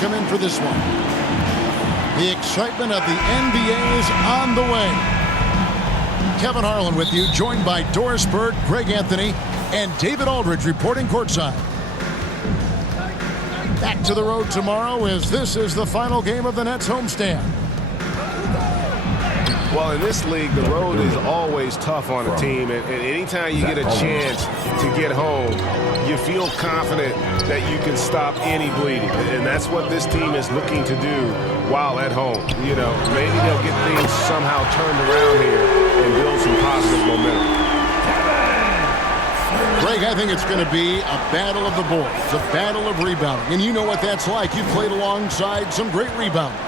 come in for this one. The excitement of the NBA is on the way. Kevin Harlan with you, joined by Doris Bird, Greg Anthony, and David Aldridge reporting courtside. Back to the road tomorrow as this is the final game of the Nets homestand. Well, in this league, the road is always tough on a team, and anytime you get a chance to get home, you feel confident that you can stop any bleeding, and that's what this team is looking to do while at home. You know, maybe they'll get things somehow turned around here and build some positive momentum. Greg, I think it's going to be a battle of the boards, a battle of rebounding, and you know what that's like. You played alongside some great rebounders.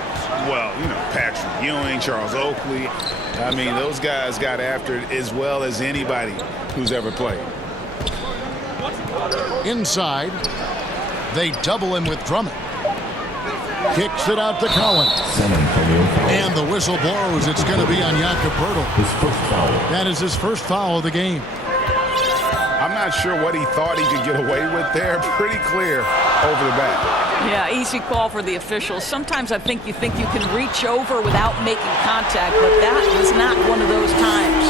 Well, you know, Patrick Ewing, Charles Oakley. I mean, those guys got after it as well as anybody who's ever played. Inside, they double him with Drummond. Kicks it out to Collins. And the whistle blows. It's going to be on Jakob Poeltl. That is his first foul of the game. I'm not sure what he thought he could get away with there. Pretty clear over the back. Yeah, easy call for the officials. Sometimes I think you can reach over without making contact, but that was not one of those times.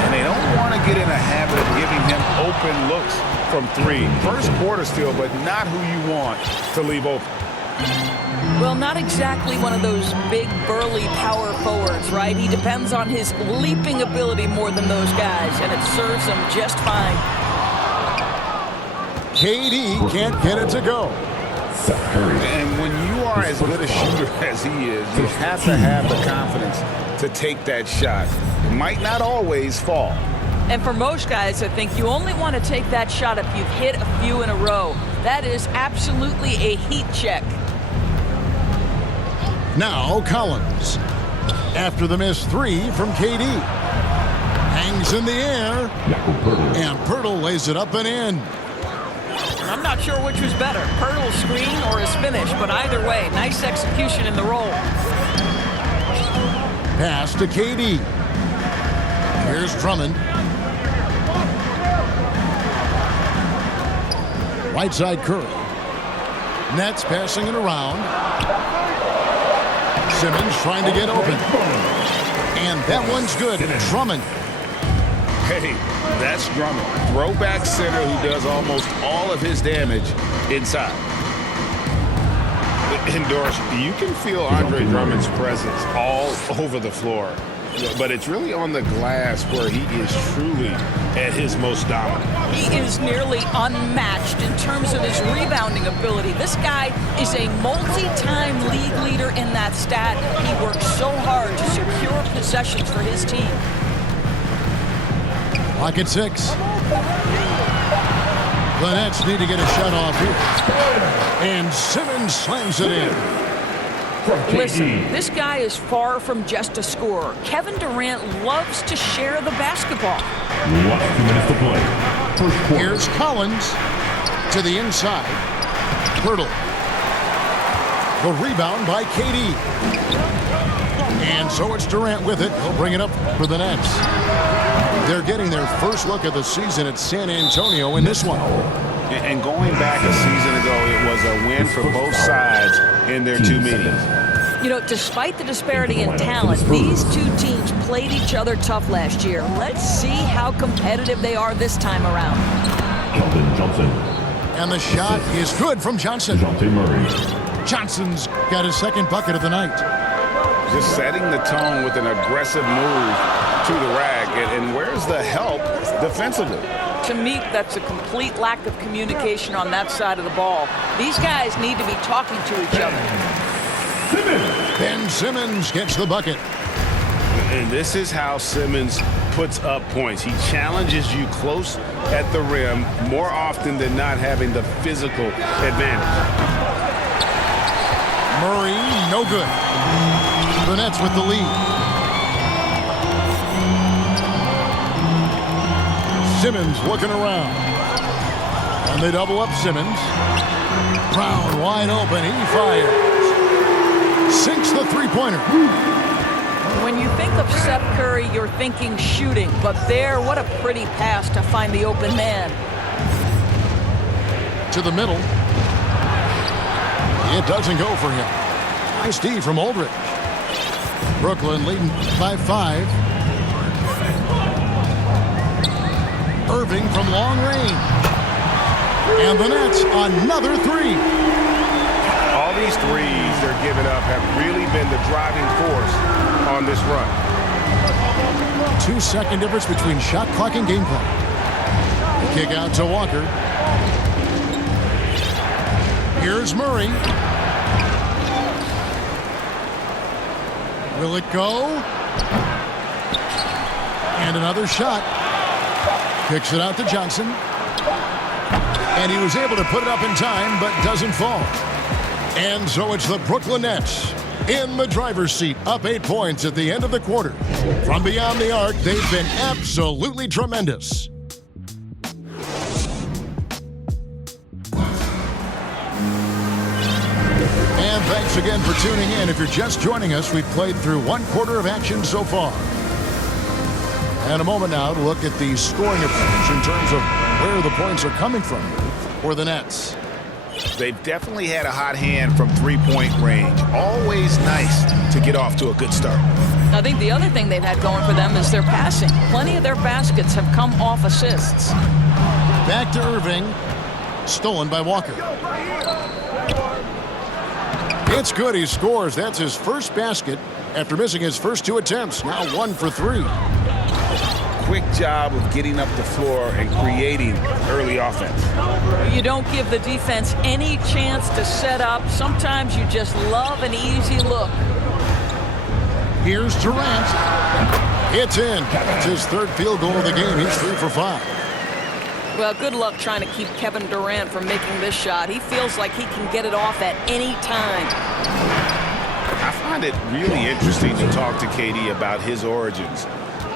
And they don't want to get in a habit of giving him open looks from three. First quarter still, but not who you want to leave open. Well, not exactly one of those big, burly power forwards, right? He depends on his leaping ability more than those guys, and it serves him just fine. KD can't get it to go. And when you are as good a shooter as he is, you have to have the confidence to take that shot. It might not always fall. And for most guys, I think you only want to take that shot if you've hit a few in a row. That is absolutely a heat check. Now Collins. After the missed three from KD. Hangs in the air. And Poeltl lays it up and in. I'm not sure which was better, Poeltl's screen or his finish, but either way, nice execution in the roll. Pass to KD. Here's Drummond. Right side Curry. Nets passing it around. Simmons trying to get open. And that one's good. Drummond. Hey, that's Drummond. Throwback center who does almost all of his damage inside. And Doris, you can feel Andre Drummond's presence all over the floor. But it's really on the glass where he is truly at his most dominant. He is nearly unmatched in terms of his rebounding ability. This guy is a multi-time league leader in that stat. He works so hard to secure possessions for his team. Clock at 6. The Nets need to get a shot off here. And Simmons slams it in. Listen, this guy is far from just a scorer. Kevin Durant loves to share the basketball. 2 minutes to play. First quarter. Here's Collins to the inside. Poeltl. The rebound by KD. And so it's Durant with it. He'll bring it up for the Nets. They're getting their first look of the season at San Antonio in this one. And going back a season ago, it was a win for both sides in their two meetings. You know, despite the disparity in talent, these two teams played each other tough last year. Let's see how competitive they are this time around. Keldon Johnson. And the shot is good from Johnson. DeJounte Murray. Johnson's got his second bucket of the night. Just setting the tone with an aggressive move to the rack. And where's the help defensively? To me, that's a complete lack of communication on that side of the ball. These guys need to be talking to each other. Ben Simmons gets the bucket. And this is how Simmons puts up points. He challenges you close at the rim more often than not, having the physical advantage. Murray, no good. The Nets with the lead. Simmons looking around. And they double up Simmons. Brown wide open. He fires. Sinks the three-pointer. When you think of Seth Curry, you're thinking shooting. But there, what a pretty pass to find the open man. To the middle. It doesn't go for him. Nice D from Aldridge. Brooklyn leading by 5. Irving from long range. And the Nets another 3. All these threes they're giving up have really been the driving force on this run. 2-second difference between shot clock and game clock. Kick out to Walker. Here's Murray. Will it go? And another shot. Kicks it out to Johnson. And he was able to put it up in time, but doesn't fall. And so it's the Brooklyn Nets in the driver's seat, up 8 points at the end of the quarter. From beyond the arc, they've been absolutely tremendous. And thanks again for tuning in. If you're just joining us, we've played through 1 quarter of action so far. And a moment now to look at the scoring approach in terms of where the points are coming from for the Nets. They've definitely had a hot hand from three-point range. Always nice to get off to a good start. I think the other thing they've had going for them is their passing. Plenty of their baskets have come off assists. Back to Irving. Stolen by Walker. It's good. He scores. That's his first basket after missing his first 2 attempts. Now 1 for 3. Quick job of getting up the floor and creating early offense. You don't give the defense any chance to set up. Sometimes you just love an easy look. Here's Durant. It's in. It's his 3rd field goal of the game. He's 3 for 5. Well, good luck trying to keep Kevin Durant from making this shot. He feels like he can get it off at any time. I find it really interesting to talk to KD about his origins.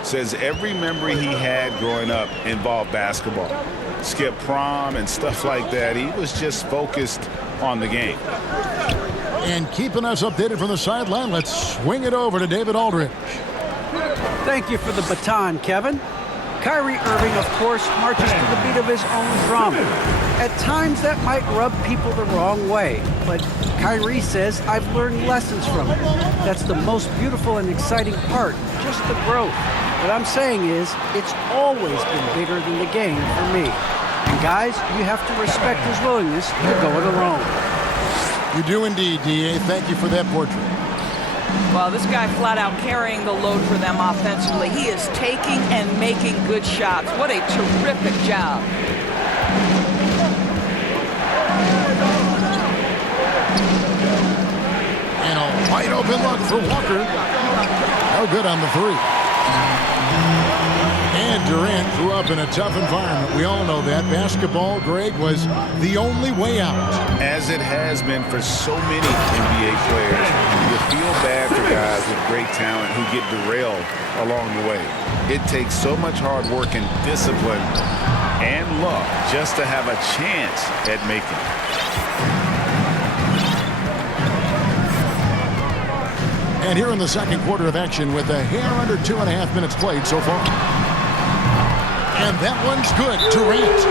Says every memory he had growing up involved basketball. Skip prom and stuff like that. He was just focused on the game. And keeping us updated from the sideline, let's swing it over to David Aldridge. Thank you for the baton, Kevin. Kyrie Irving, of course, marches to the beat of his own drum. At times, that might rub people the wrong way, but Kyrie says, I've learned lessons from it. That's the most beautiful and exciting part, just the growth. What I'm saying is, it's always been bigger than the game for me. And guys, you have to respect his willingness to go it alone. You do indeed, D.A. Thank you for that portrait. Well, this guy flat out carrying the load for them offensively. He is taking and making good shots. What a terrific job. And a wide open look for Walker. No good on the 3. And Durant grew up in a tough environment. We all know that. Basketball, Greg, was the only way out. As it has been for so many NBA players, you feel bad for guys with great talent who get derailed along the way. It takes so much hard work and discipline and luck just to have a chance at making it. And here in the 2nd quarter of action with a hair under 2.5 minutes played so far. And that one's good. Durant.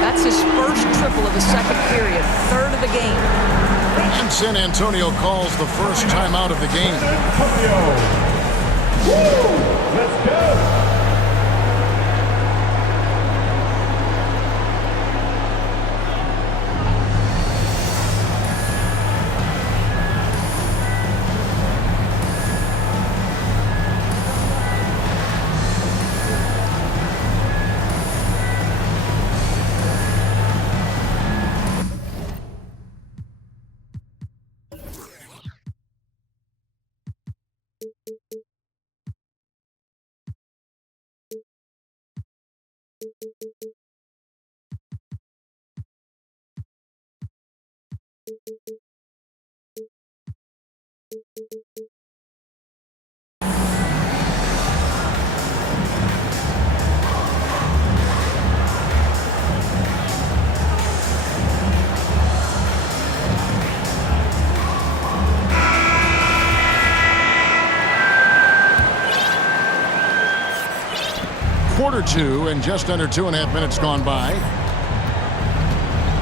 That's his first triple of the 2nd period, 3rd of the game. And San Antonio calls the first timeout of the game. Let's go. Quarter 2 and just under 2.5 minutes gone by.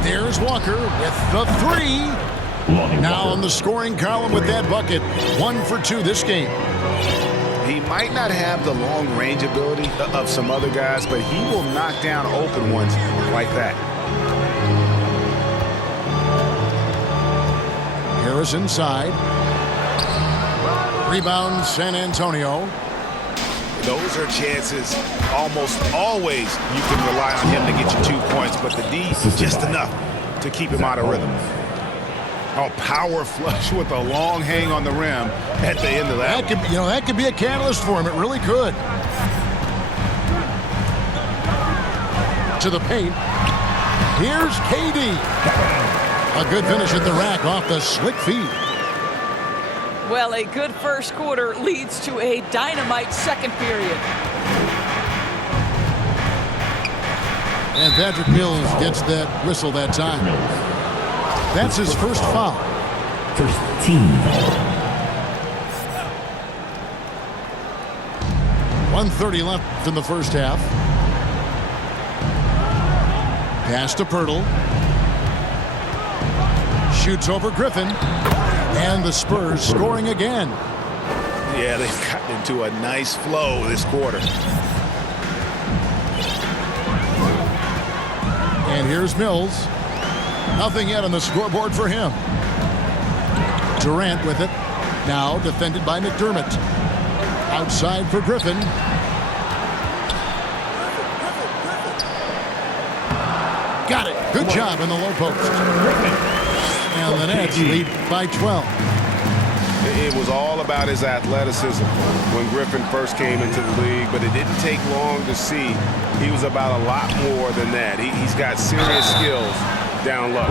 There's Walker with the 3. Now on the scoring column with that bucket. 1 for 2 this game. He might not have the long range ability of some other guys, but he will knock down open ones like that. Harris inside. Rebound San Antonio. Those are chances almost always you can rely on him to get you 2 points, but the D is just enough to keep him out of rhythm. Oh, power flush with a long hang on the rim at the end of that. That could be a catalyst for him. It really could. To the paint. Here's KD. A good finish at the rack off the slick feed. Well, a good first quarter leads to a dynamite second period. And Patrick Mills gets that whistle that time. That's his first foul. First team foul. 1:30 left in the first half. Pass to Pirtle. Shoots over Griffin. And the Spurs scoring again. Yeah, they've gotten into a nice flow this quarter. And here's Mills. Nothing yet on the scoreboard for him. Durant with it. Now defended by McDermott. Outside for Griffin. Got it. Good job in the low post. And the Nets lead by 12. It was all about his athleticism when Griffin first came into the league, but it didn't take long to see he was about a lot more than that. He's got serious skills down low.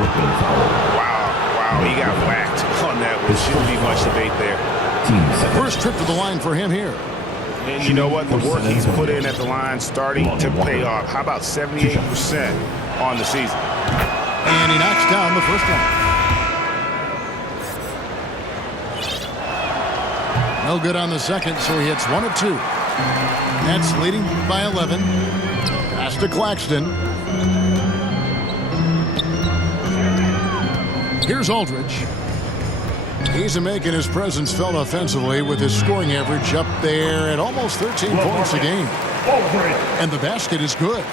Wow, he got whacked on that. There shouldn't be much debate there. First trip to the line for him here. And you know what? The work he's put in at the line starting to pay off. How about 78% on the season? And he knocks down the first one. No good on the second, so he hits 1 of 2. Nets leading by 11. Pass to Claxton. Here's Aldridge. He's making his presence felt offensively with his scoring average up there at almost 13 points a game. And the basket is good.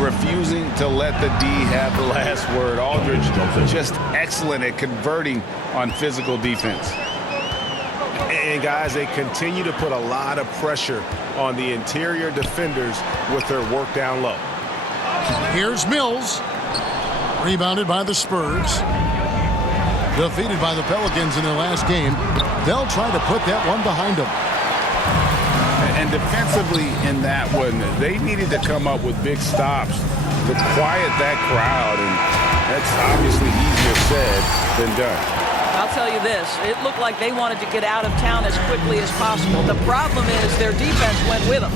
Refusing to let the D have the last word. Aldridge just excellent at converting on physical defense. And guys, they continue to put a lot of pressure on the interior defenders with their work down low. Here's Mills. Rebounded by the Spurs. Defeated by the Pelicans in their last game. They'll try to put that one behind them. And defensively in that one, they needed to come up with big stops to quiet that crowd. And that's obviously easier said than done. I'll tell you this, it looked like they wanted to get out of town as quickly as possible. The problem is their defense went with them.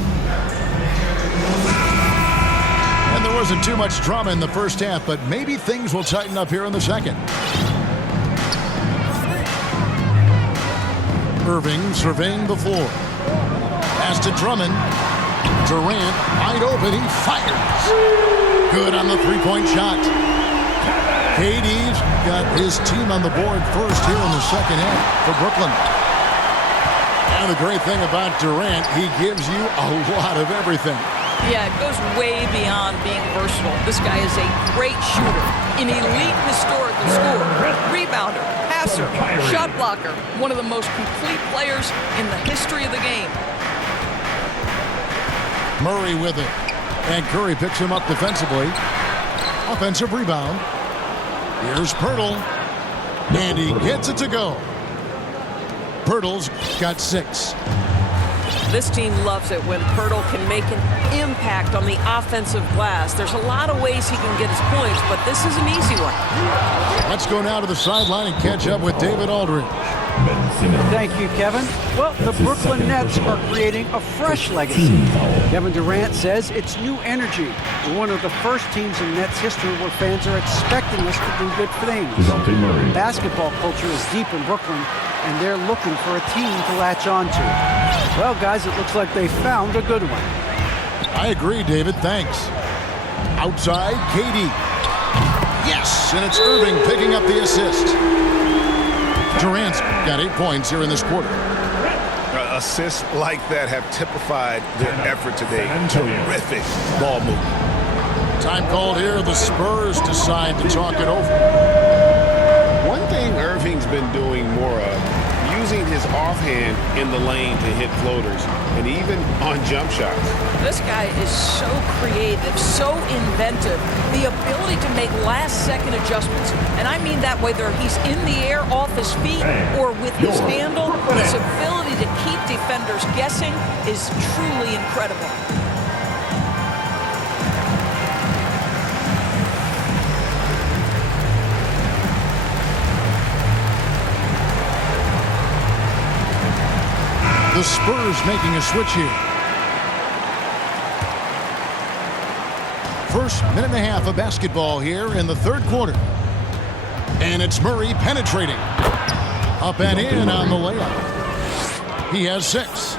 And there wasn't too much drama in the first half, but maybe things will tighten up here in the second. Irving surveying the floor. Pass to Drummond. Durant wide open. He fires. Good on the three-point shot. KD's got his team on the board first here in the second half for Brooklyn. And the great thing about Durant, he gives you a lot of everything. Yeah, it goes way beyond being versatile. This guy is a great shooter, an elite historical scorer, rebounder, passer, shot blocker, one of the most complete players in the history of the game. Murray with it. And Curry picks him up defensively. Offensive rebound. Here's Pirtle. And he gets it to go. Pirtle's got 6. This team loves it when Pirtle can make an impact on the offensive glass. There's a lot of ways he can get his points, but this is an easy one. Let's go now to the sideline and catch up with David Aldridge. Thank you, Kevin. Well, the Brooklyn Nets are creating a fresh legacy. Kevin Durant says it's new energy. We're one of the first teams in Nets history where fans are expecting us to do good things. Basketball culture is deep in Brooklyn, and they're looking for a team to latch on to. Well, guys, it looks like they found a good one. I agree, David. Thanks. Outside, KD. pass, and it's Irving picking up the assist. Durant's got 8 points here in this quarter. Assists like that have typified their effort today. Terrific ball movement. Time called here. The Spurs decide to talk it over. One thing Irving's been doing more of, using his offhand in the lane to hit floaters and even on jump shots. This guy is so creative, so inventive. The ability to make last-second adjustments. And I mean that whether he's in the air off his feet or with his handle, his ability to keep defenders guessing is truly incredible. The Spurs making a switch here. First minute and a half of basketball here in the third quarter. And it's Murray penetrating. Up and in on the layup. He has 6.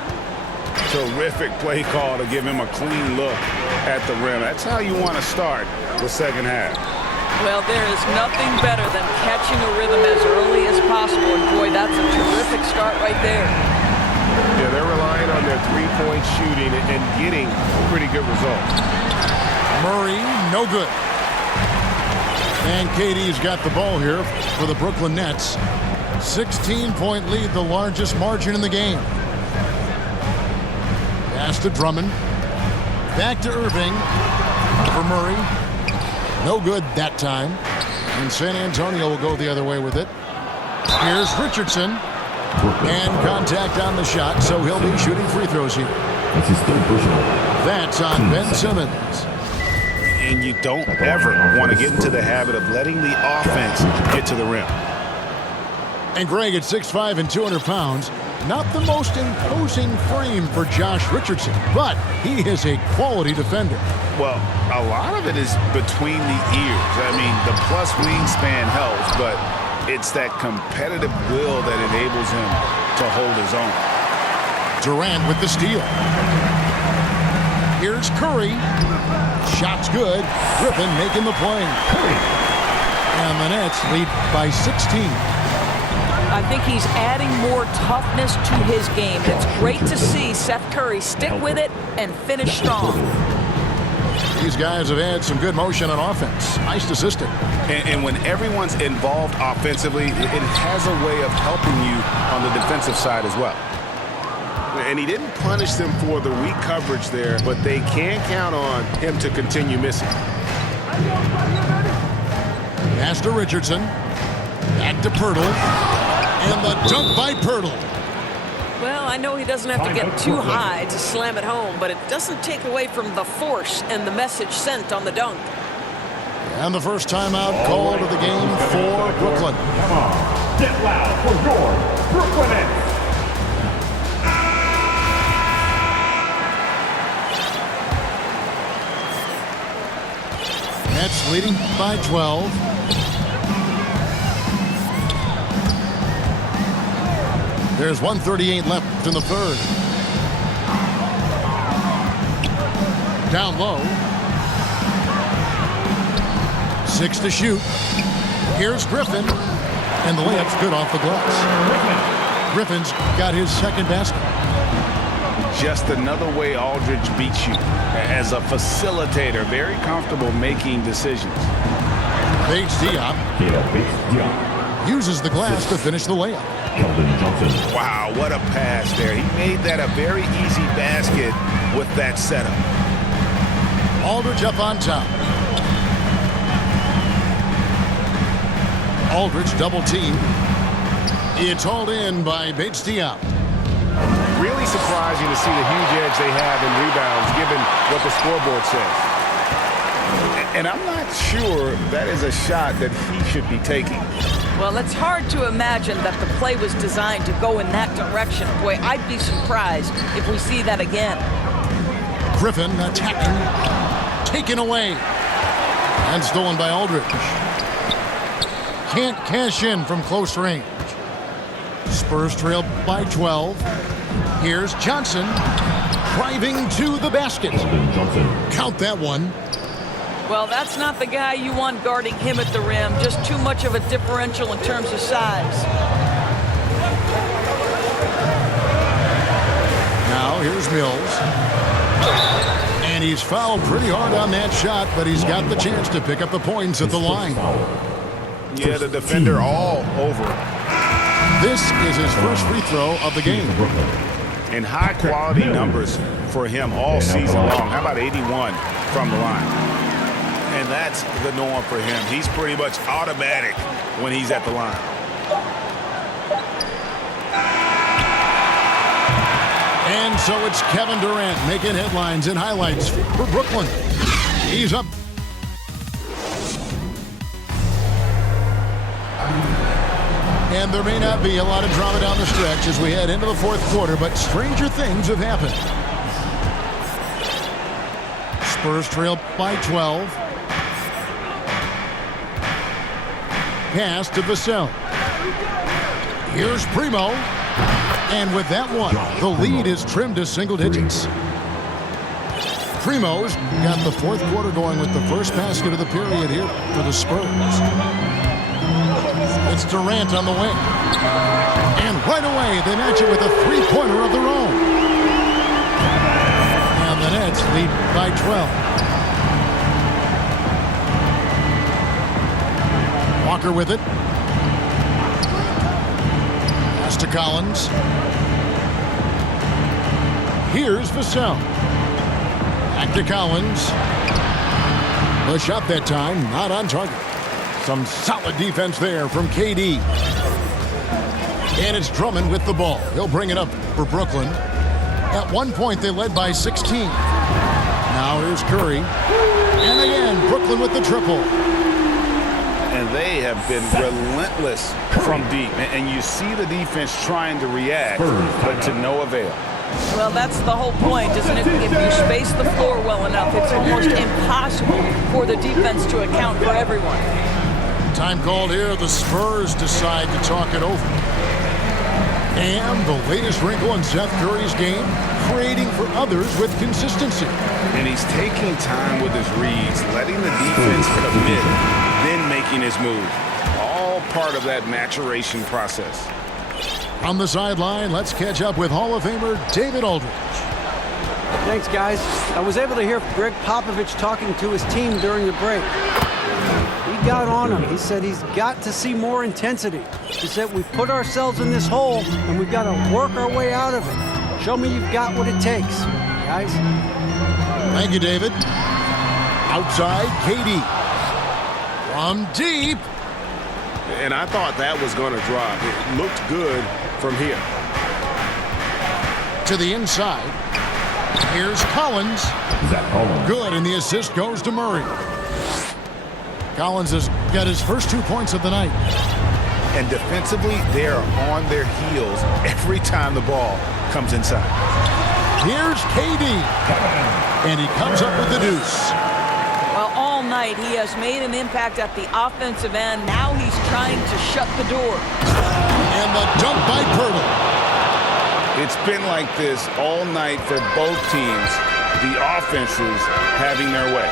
Terrific play call to give him a clean look at the rim. That's how you want to start the second half. Well, there is nothing better than catching a rhythm as early as possible. And boy, that's a terrific start right there. Yeah, they're relying on their three-point shooting and getting pretty good results. Murray, no good. And KD's got the ball here for the Brooklyn Nets. 16-point lead, the largest margin in the game. Pass to Drummond. Back to Irving for Murray. No good that time. And San Antonio will go the other way with it. Here's Richardson. And contact on the shot, so he'll be shooting free throws here. That's on Ben Simmons. And you don't ever want to get into the habit of letting the offense get to the rim. And Greg at 6'5" and 200 pounds, not the most imposing frame for Josh Richardson, but he is a quality defender. Well, a lot of it is between the ears. I mean, the plus wingspan helps, but it's that competitive will that enables him to hold his own. Durant with the steal. Here's Curry. Shot's good. Griffin making the play. And the Nets lead by 16. I think he's adding more toughness to his game. It's great to see Seth Curry stick with it and finish strong. These guys have had some good motion on offense. Nice to assist it. And when everyone's involved offensively, it has a way of helping you on the defensive side as well. And he didn't punish them for the weak coverage there, but they can count on him to continue missing. Pass to Richardson. Back to Pirtle. And the dunk by Pirtle. Well, I know he doesn't have to get too high to slam it home, but it doesn't take away from the force and the message sent on the dunk. And the first timeout called of the game for Brooklyn. Come on, get loud for your Brooklyn Nets. Nets leading by 12. There's 1:38 left in the third. Down low. 6 to shoot. Here's Griffin. And the layup's good off the glass. Griffin's got his second basket. Just another way Aldridge beats you. As a facilitator, very comfortable making decisions. Bates Diop uses the glass to finish the layup. Wow, what a pass there. He made that a very easy basket with that setup. Aldridge up on top. Aldridge double team. It's hauled in by Bates Diop. Really surprising to see the huge edge they have in rebounds, given what the scoreboard says. And I'm not sure that is a shot that he should be taking. Well, it's hard to imagine that the play was designed to go in that direction. Boy, I'd be surprised if we see that again. Griffin attacking. Taken away. And stolen by Aldridge. Can't cash in from close range. Spurs trail by 12. Here's Johnson driving to the basket. Count that one. Well, that's not the guy you want guarding him at the rim. Just too much of a differential in terms of size. Now here's Mills. And he's fouled pretty hard on that shot, but he's got the chance to pick up the points at the line. Yeah, the defender all over him. This is his first free throw of the game. And high-quality numbers for him all season long. How about 81 from the line? And that's the norm for him. He's pretty much automatic when he's at the line. And so it's Kevin Durant making headlines and highlights for Brooklyn. He's up. And there may not be a lot of drama down the stretch as we head into the fourth quarter, but stranger things have happened. Spurs trail by 12. Pass to Vassell. Here's Primo. And with that one, the lead is trimmed to single digits. Primo's got the fourth quarter going with the first basket of the period here for the Spurs. It's Durant on the wing. And right away, they match it with a three-pointer of their own. And the Nets lead by 12. Walker with it. Pass to Collins. Here's Vassell. Back to Collins. The shot that time, not on target. Some solid defense there from KD. And it's Drummond with the ball. He'll bring it up for Brooklyn. At one point, they led by 16. Now here's Curry. And again, Brooklyn with the triple. And they have been relentless from deep. And you see the defense trying to react, but to no avail. Well, that's the whole point, isn't it? If you space the floor well enough, it's almost impossible for the defense to account for everyone. Time called here. The Spurs decide to talk it over. And the latest wrinkle in Seth Curry's game, creating for others with consistency. And he's taking time with his reads, letting the defense commit, then making his move. All part of that maturation process. On the sideline, let's catch up with Hall of Famer David Aldridge. Thanks, guys. I was able to hear Greg Popovich talking to his team during the break. He got on him. He said he's got to see more intensity. He said we put ourselves in this hole and we've got to work our way out of it. Show me you've got what it takes, guys. Thank you, David. Outside, KD. From deep. And I thought that was going to drop. It looked good from here. To the inside. Here's Collins. Good, and the assist goes to Murray. Collins has got his first 2 points of the night. And defensively, they are on their heels every time the ball comes inside. Here's KD. And he comes up with the deuce. Well, all night he has made an impact at the offensive end. Now he's trying to shut the door. And the dunk by Pirtle. It's been like this all night for both teams. The offenses having their way.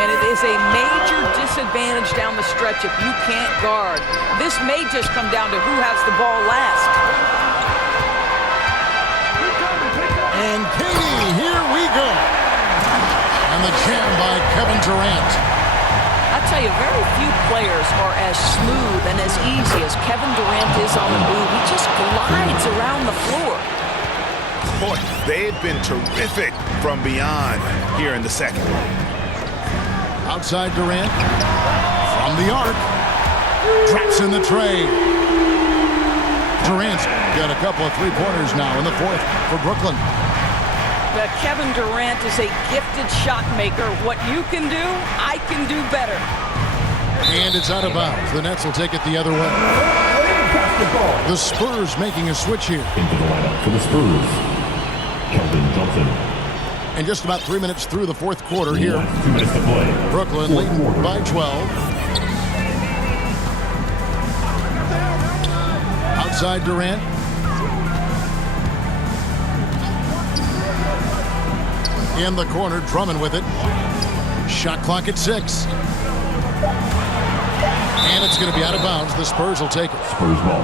And it is a major disadvantage down the stretch if you can't guard. This may just come down to who has the ball last. And KD, here we go. And the jam by Kevin Durant. I tell you, very few players are as smooth and as easy as Kevin Durant is on the move. He just glides around the floor. Boy, they've been terrific from beyond here in the second. Outside Durant. From the arc. Drops in the tray. Durant's got a couple of three-pointers now in the fourth for Brooklyn. But Kevin Durant is a gifted shot maker. What you can do, I can do better. And it's out of bounds. The Nets will take it the other way. The Spurs making a switch here. Into the lineup for the Spurs, Keldon Johnson. And just about 3 minutes through the fourth quarter here. 2 minutes to play. Brooklyn leading by 12. Outside Durant. In the corner, Drummond with it. Shot clock at 6. And it's going to be out of bounds. The Spurs will take it. Spurs ball.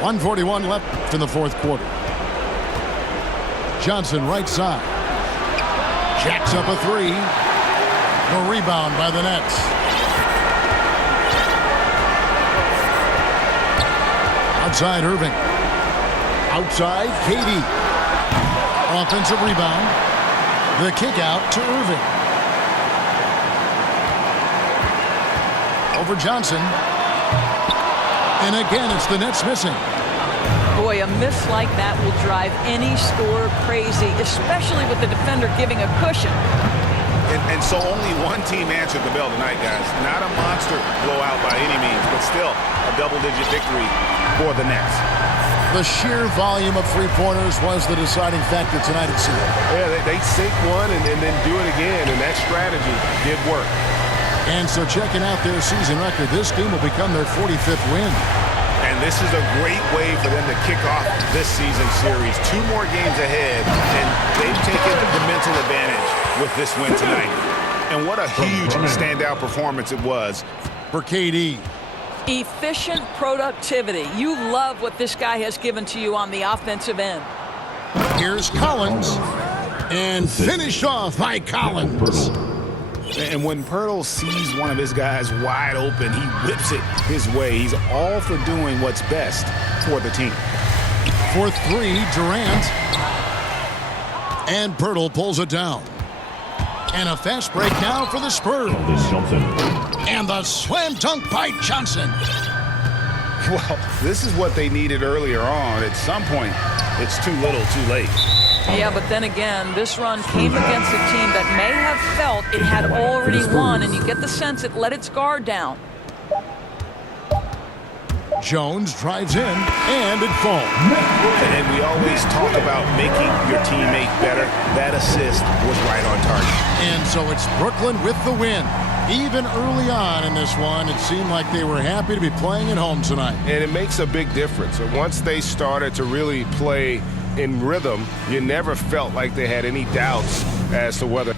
.141 left in the fourth quarter. Johnson right side. Jacks up a 3. The rebound by the Nets. Outside Irving. Outside KD. Offensive rebound. The kick out to Irving. Over Johnson. And again, it's the Nets missing. Boy, a miss like that will drive any scorer crazy, especially with the defender giving a cushion. And so only one team answered the bell tonight, guys. Not a monster blowout by any means, but still a double-digit victory for the Nets. The sheer volume of three-pointers was the deciding factor tonight, it seemed. Yeah, they sink one and then do it again, and that strategy did work. And so checking out their season record, this team will become their 45th win. And this is a great way for them to kick off this season series. 2 more games ahead, and they've taken the mental advantage with this win tonight. And what a huge standout performance it was For KD. Efficient productivity. You love what this guy has given to you on the offensive end. Here's Collins. And finished off by Collins. And when Pirtle sees one of his guys wide open, he whips it his way. He's all for doing what's best for the team. For 3, Durant. And Pirtle pulls it down. And a fast break now for the Spurs. Johnson. And the slam dunk by Johnson. Well, this is what they needed earlier on. At some point, it's too little, too late. Yeah, but then again, this run came against a team that may have felt it had already won, and you get the sense it let its guard down. Jones drives in, and it falls. And we always talk about making your teammate better. That assist was right on target. And so it's Brooklyn with the win. Even early on in this one, it seemed like they were happy to be playing at home tonight. And it makes a big difference. And once they started to really play in rhythm, you never felt like they had any doubts as to whether